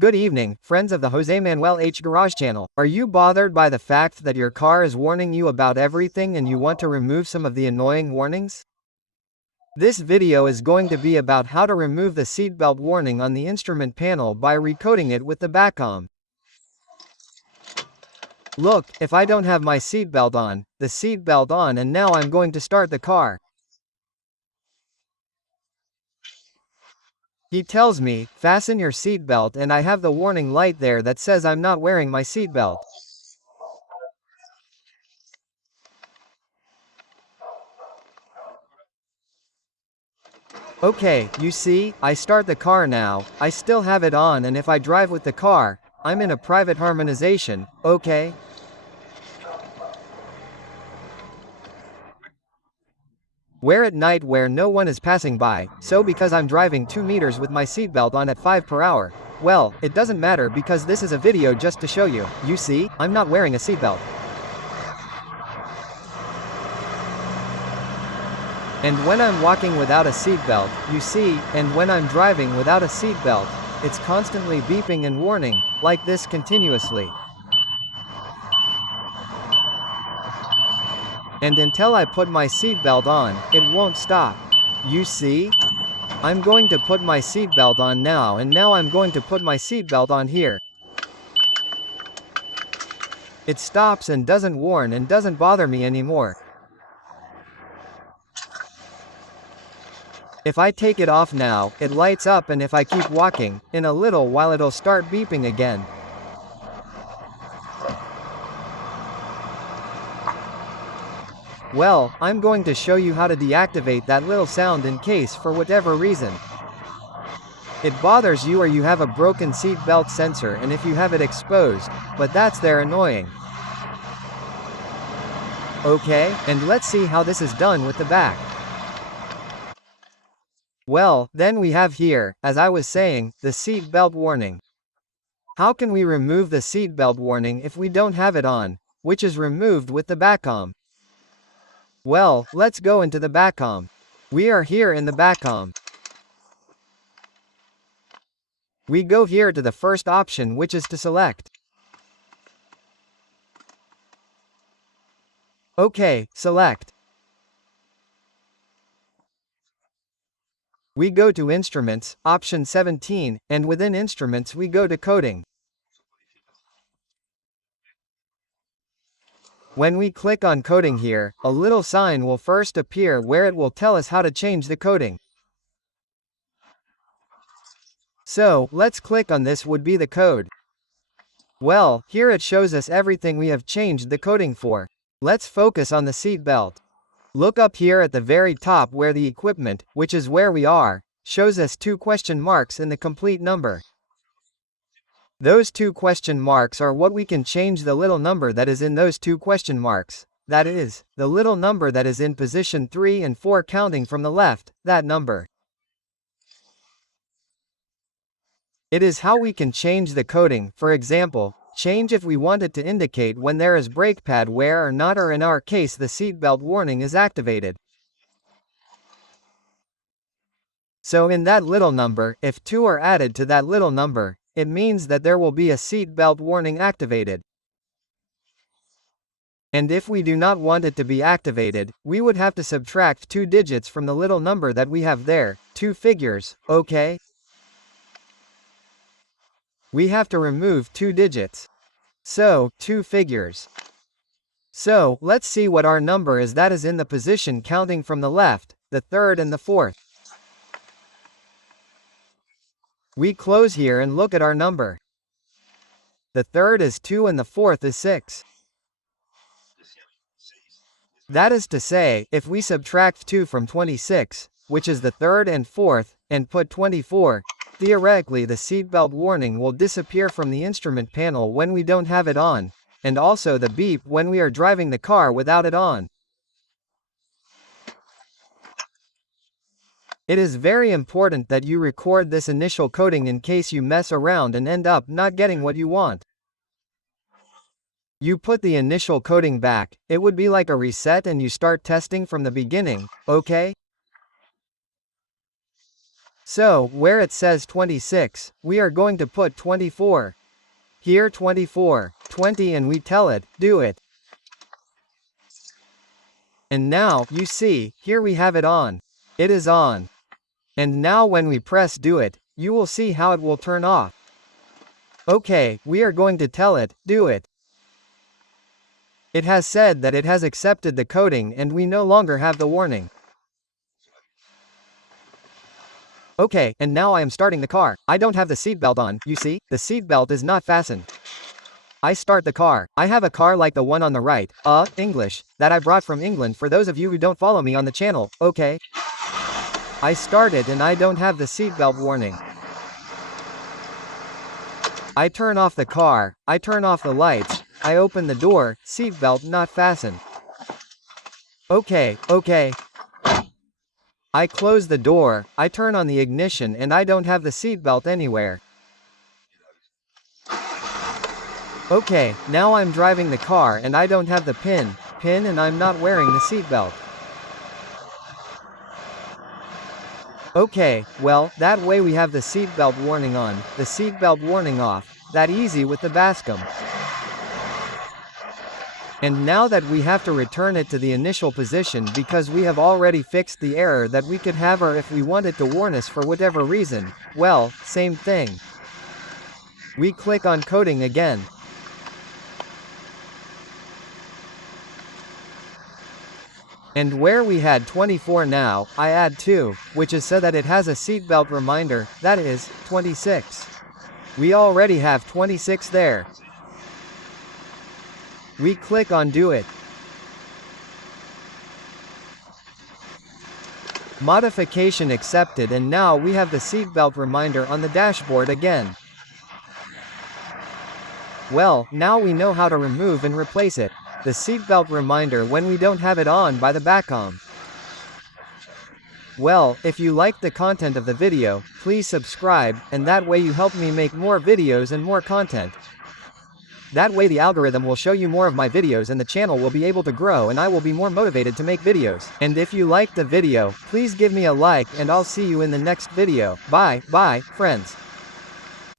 Good evening, friends of the Jose Manuel H Garage channel. Are you bothered by the fact that your car is warning you about everything and you want to remove some of the annoying warnings? This video is going to be about how to remove the seatbelt warning on the instrument panel by recoding it with the VAGCOM. Look, if I don't have my seatbelt on, the seatbelt on, and now I'm going to start the car. He tells me, fasten your seatbelt, and I have the warning light there that says I'm not wearing my seatbelt. Okay, you see, I start the car now, I still have it on, and if I drive with the car, I'm in a private harmonization, okay? We're at night where no one is passing by, so because I'm driving 2 meters with my seatbelt on at 5 per hour, well, it doesn't matter because this is a video just to show you. You see, I'm not wearing a seatbelt. And when I'm walking without a seatbelt, you see, and when I'm driving without a seatbelt, it's constantly beeping and warning, like this continuously. And until I put my seatbelt on, it won't stop. You see? I'm going to put my seatbelt on now, and now I'm going to put my seatbelt on here. It stops and doesn't warn and doesn't bother me anymore. If I take it off now, it lights up, and if I keep walking, in a little while it'll start beeping again. Well, I'm going to show you how to deactivate that little sound in case for whatever reason it bothers you or you have a broken seat belt sensor and if you have it exposed, but that's their annoying. Okay, and let's see how this is done with the back. Well, then we have here, as I was saying, the seat belt warning. How can we remove the seat belt warning if we don't have it on, which is removed with the VAGCOM? Well, let's go into the VAGCOM. We are here in the VAGCOM. We go here to the first option, which is to select. Okay, select. We go to Instruments, option 17, and within Instruments we go to Coding. When we click on coding here, a little sign will first appear where it will tell us how to change the coding. So, let's click on this would be the code. Well, here it shows us everything we have changed the coding for. Let's focus on the seat belt. Look up here at the very top where the equipment, which is where we are, shows us 2 question marks in the complete number. Those 2 question marks are what we can change the little number that is in those 2 question marks. That is, the little number that is in position 3 and 4 counting from the left, that number. It is how we can change the coding, for example, change if we want it to indicate when there is brake pad wear or not, or in our case the seatbelt warning is activated. So in that little number, if 2 are added to that little number, it means that there will be a seat belt warning activated. And if we do not want it to be activated, we would have to subtract 2 digits from the little number that we have there, 2 figures, okay? We have to remove 2 digits. So, 2 figures. So, let's see what our number is that is in the position counting from the left, the 3rd and the 4th. We close here and look at our number. The 3rd is 2 and the 4th is 6. That is to say, if we subtract 2 from 26, which is the 3rd and 4th, and put 24, theoretically the seatbelt warning will disappear from the instrument panel when we don't have it on, and also the beep when we are driving the car without it on. It is very important that you record this initial coding in case you mess around and end up not getting what you want. You put the initial coding back, it would be like a reset and you start testing from the beginning, okay? So, where it says 26, we are going to put 24. Here 24, 20 and we tell it, do it. And now, you see, here we have it on. It is on. And now when we press do it, you will see how it will turn off. Okay, we are going to tell it, do it. It has said that it has accepted the coding and we no longer have the warning. Okay, and now I am starting the car. I don't have the seatbelt on, you see, the seatbelt is not fastened. I start the car. I have a car like the one on the right, English, that I brought from England for those of you who don't follow me on the channel, okay? I start it and I don't have the seatbelt warning. I turn off the car, I turn off the lights, I open the door, seatbelt not fastened. Okay. I close the door, I turn on the ignition and I don't have the seatbelt anywhere. Okay, now I'm driving the car and I don't have the pin and I'm not wearing the seatbelt. Okay, well, that way we have the seatbelt warning on, the seatbelt warning off, that easy with the VAGCOM. And now that we have to return it to the initial position because we have already fixed the error that we could have, or if we want it to warn us for whatever reason, well, same thing. We click on coding again. And where we had 24 now, I add 2, which is so that it has a seatbelt reminder, that is, 26. We already have 26 there. We click on do it. Modification accepted, and now we have the seatbelt reminder on the dashboard again. Well, now we know how to remove and replace it, the seatbelt reminder, when we don't have it on by the VAGCOM. Well, if you liked the content of the video, please subscribe, and that way you help me make more videos and more content. That way the algorithm will show you more of my videos and the channel will be able to grow and I will be more motivated to make videos. And if you liked the video, please give me a like and I'll see you in the next video. Bye, friends.